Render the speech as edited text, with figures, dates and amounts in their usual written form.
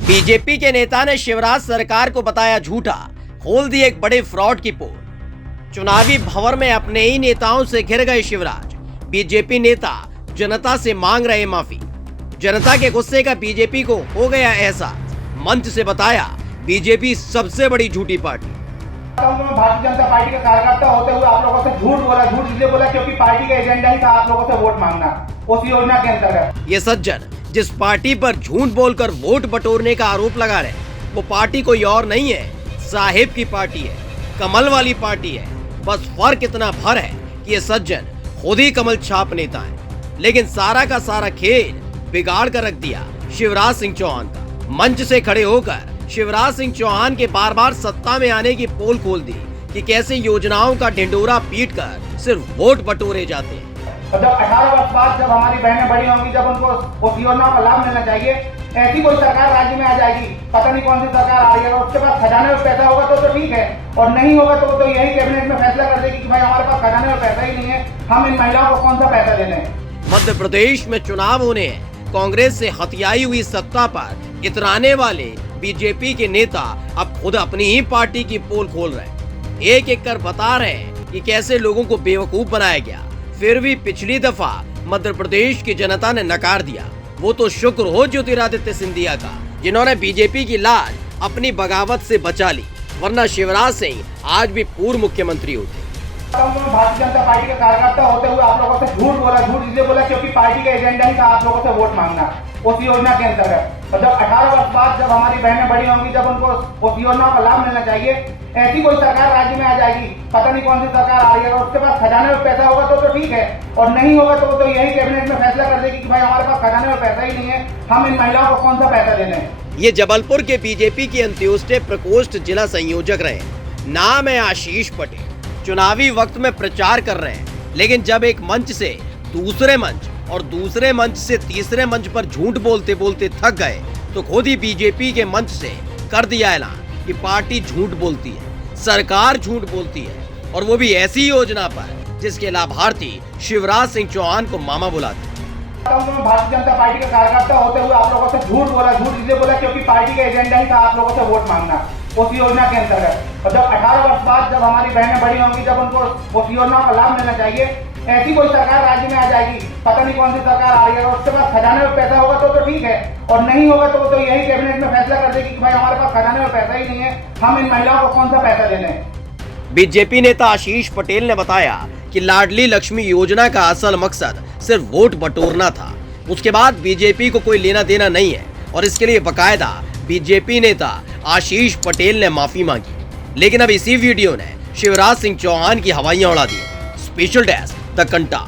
BJP के नेता ने शिवराज सरकार को बताया झूठा, खोल दी एक बड़े फ्रॉड की पोल। चुनावी भंवर में अपने ही नेताओं से घिर गए शिवराज। बीजेपी नेता जनता से मांग रहे माफी। जनता के गुस्से का बीजेपी को हो गया एहसास। मंच से बताया बीजेपी सबसे बड़ी झूठी पार्टी। भारतीय जनता पार्टी का कार्यकर्ता होते हुए आप लोगों से झूठ बोला। झूठ इसलिए बोला क्योंकि पार्टी का एजेंडा ही था आप लोगों से वोट मांगना उस योजना के अंतर्गत। ये सज्जन जिस पार्टी पर झूठ बोलकर वोट बटोरने का आरोप लगा रहे हैं वो पार्टी कोई और नहीं है, साहिब की पार्टी है, कमल वाली पार्टी है। बस फर्क इतना भर है कि ये सज्जन खुद ही कमल छाप नेता है, लेकिन सारा का सारा खेल बिगाड़ कर रख दिया शिवराज सिंह चौहान का। मंच से खड़े होकर शिवराज सिंह चौहान के बार बार सत्ता में आने की पोल खोल दी कि कैसे योजनाओं का ढिंडोरा पीटकर सिर्फ वोट बटोरे जाते हैं। और जब 18 वर्ष बाद जब हमारी बहनें बड़ी होंगी, जब उनको उस योजना का लाभ मिलना चाहिए, ऐसी कोई सरकार राज्य में आ जाएगी, पता नहीं कौन सी सरकार आ रही है, और उसके पास खजाने में पैसा होगा तो ठीक है, और नहीं होगा तो यही कैबिनेट में फैसला कर देगी कि भाई हमारे पास खजाने में पैसा ही नहीं है, हम इन महिलाओं को कौन सा पैसा देने हैं। मध्य प्रदेश में चुनाव होने हैं, कांग्रेस से हथियाई हुई सत्ता पर इतराने वाले बीजेपी के नेता अब खुद अपनी ही पार्टी की पोल खोल रहे हैं। एक एक कर बता रहे हैं कि कैसे लोगों को बेवकूफ बनाया गया। फिर भी पिछली दफा मध्य प्रदेश की जनता ने नकार दिया। वो तो शुक्र हो ज्योतिरादित्य सिंधिया का, जिन्होंने बीजेपी की लाज अपनी बगावत से बचा ली, वरना शिवराज सिंह आज भी पूर्व मुख्यमंत्री होते। भारतीय जनता पार्टी का कार्यकर्ता होते हुए आप लोगों से झूठ बोला। झूठ इसलिए बोला क्योंकि पार्टी का एजेंडा ही था आप लोगों से वोट मांगना उस योजना के अंतर्गत। और जब 18 वर्ष बाद जब हमारी बहनें बड़ी होंगी, जब उनको उस योजना का लाभ मिलना चाहिए, ऐसी कोई सरकार राज्य में आ जाएगी, पता नहीं कौन सी सरकार आ रही है, और उसके पास खजाने में पैसा होगा तो ठीक है, और नहीं होगा तो यही कैबिनेट में फैसला कर देगी कि भाई हमारे पास खजाने में पैसा ही नहीं है, हम इन महिलाओं को कौन सा पैसा देने हैं। ये जबलपुर के बीजेपी के अंत्योदय प्रकोष्ठ जिला संयोजक रहे। नाम है आशीष पटेल। चुनावी वक्त में प्रचार कर रहे हैं, लेकिन जब एक मंच से दूसरे मंच और दूसरे मंच से तीसरे मंच पर झूठ बोलते बोलते थक गए तो खुद ही बीजेपी के मंच से कर दिया ऐलान कि पार्टी झूठ बोलती है, सरकार झूठ बोलती है, और वो भी ऐसी योजना पर जिसके लाभार्थी शिवराज सिंह चौहान को मामा बुलाते। भारतीय जनता पार्टी का कार्यकर्ता होते हुए आप लोगों से झूठ बोला। झूठ इसलिए बोला क्योंकि पार्टी का एजेंडा ही था आप लोगों से वोट मांगना उस योजना के अंतर्गत। और जब 18 वर्ष बाद जब हमारी बहनें बड़ी होंगी, जब उनको उस योजना का लाभ मिलना चाहिए, ऐसी कोई सरकार राज्य में आ जाएगी, पता नहीं कौन सी सरकार आ रही है, और उसके पास खजाने में पैसा होगा तो ठीक है, और नहीं होगा तो यही कैबिनेट में फैसला कर देगी कि भाई हमारे पास खजाने में पैसा ही नहीं है, हम इन महिलाओं को कौन सा पैसा देने हैं। बीजेपी नेता आशीष पटेल ने बताया कि लाडली लक्ष्मी योजना का असल मकसद सिर्फ वोट बटोरना था। उसके बाद बीजेपी को कोई लेना देना नहीं है, और इसके लिए बकायदा बीजेपी नेता आशीष पटेल ने माफी मांगी। लेकिन अब इसी वीडियो ने शिवराज सिंह चौहान की हवाइयां उड़ा दी। स्पेशल डेस्क द कंटा।